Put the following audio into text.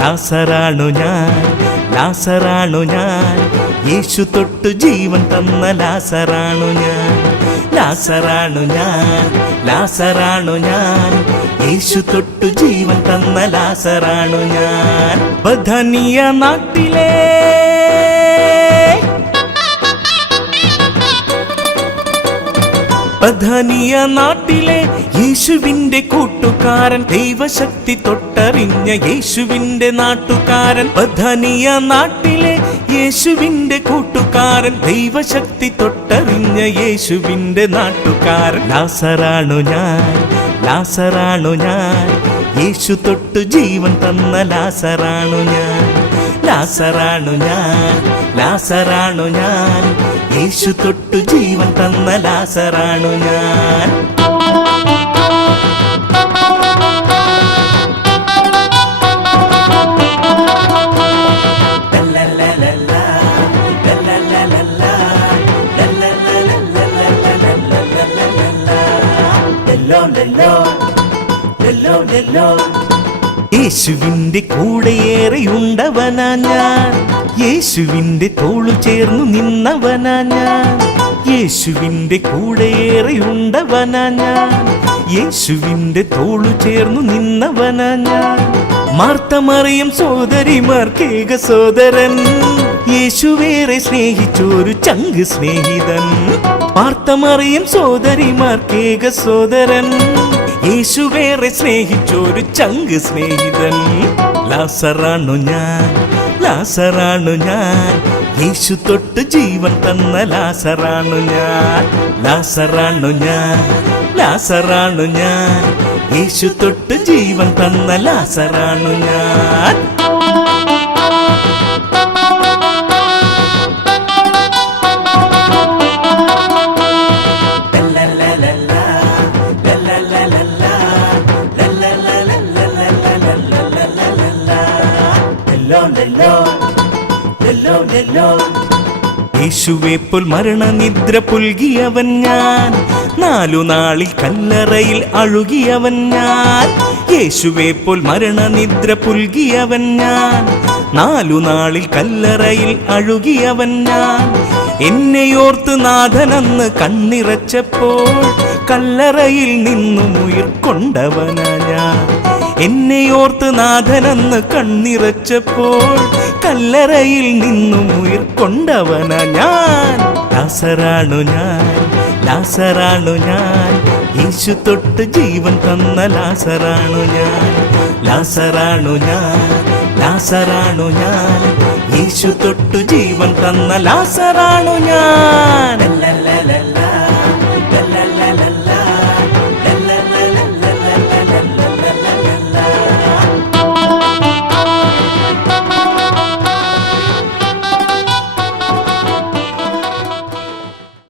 ലാസറാണു ഞാൻ, ലാസറാണു ഞാൻ, യേശു തൊട്ടു ജീവൻ തന്ന ലാസറാണു ഞാൻ. ലാസറാണു ഞാൻ, ലാസറാണു ഞാൻ, യേശു തൊട്ടു ജീവൻ തന്ന ലാസറാണു ഞാൻ. ബഥനിയ നാട്ടിലെ ബഥനിയ നാട്ടിലെ യേശുവിന്റെ കൂട്ടുകാരൻ, ദൈവശക്തി തൊട്ടറിഞ്ഞ യേശുവിന്റെ നാട്ടുകാരൻ. ബഥനിയ നാട്ടിലെ യേശുവിന്റെ കൂട്ടുകാരൻ, ദൈവശക്തി തൊട്ടറിഞ്ഞ യേശുവിന്റെ നാട്ടുകാരൻ. ലാസറാണു ഞാൻ, ലാസറാണു ഞാൻ, യേശു തൊട്ടു ജീവൻ തന്ന ലാസറാണു ഞാൻ. ലാസറാണു ഞാൻ, ലാസറാണു ഞാൻ, യേശു തൊട്ടു ജീവൻ തന്ന ലാസറാണു ഞാൻ. യേശുവിന്റെ കൂടെയേറെയുണ്ടവനാ ഞാൻ, യേശുവിന്റെ തോളു ചേർന്നു നിന്നവനാ ഞാൻ. യേശുവിന്റെ കൂടെയേറെയുണ്ടവനാ ഞാൻ, യേശുവിന്റെ തോളു ചേർന്നു നിന്നവനാ ഞാൻ. മാർത്ത മറിയം സോദരിമാർക്കേക സോദരൻ, യേശുവേറെ സ്നേഹിച്ചൊരു ചങ്ക് സ്നേഹിതൻ. മാർത്ത മറിയം സോദരിമാർക്കേക സോദരൻ, യേശുവേറെ സ്നേഹിച്ചൊരു ചങ്ക് സ്നേഹിതൻ. ലാസറാണു ഞാൻ, ലാസറാണു ഞാൻ, യേശു തൊട്ട് ജീവൻ തന്ന ലാസറാണു ഞാൻ. ലാസറാണു ഞാൻ, ലാസറാണു ഞാൻ, യേശു തൊട്ട് ജീവൻ തന്ന ലാസറാണു ഞാൻ. യേശുവെ പോൽ മരണനിദ്ര പുൽകിയവൻ ഞാൻ, 4 നാളിൽ കല്ലറയിൽ അഴുകിയവൻ ഞാൻ. യേശുവെ പോൽ മരണനിദ്ര പുൽകിയവൻ ഞാൻ, 4 നാളിൽ കല്ലറയിൽ അഴുകിയവൻ ഞാൻ. എന്നെയോർത്ത് നാഥനെന്ന് കണ്ണിറച്ചപ്പോൾ കല്ലറയിൽ നിന്നും ഉയിർക്കൊണ്ടവനാ ഞാൻ. എന്നെയോർത്ത് നാഥനെന്ന് കണ്ണിറച്ചപ്പോൾ കല്ലറയിൽ നിന്നും ഉയിർക്കൊണ്ടവനാ ഞാൻ. ലാസറാണു ഞാൻ, ലാസറാണു ഞാൻ, യേശു തൊട്ട് ജീവൻ തന്ന ലാസറാണു ഞാൻ. ലാസറാണു ഞാൻ, ലാസറാണു ഞാൻ, യേശു തൊട്ടു ജീവൻ തന്ന ലാസറാണു ഞാൻ.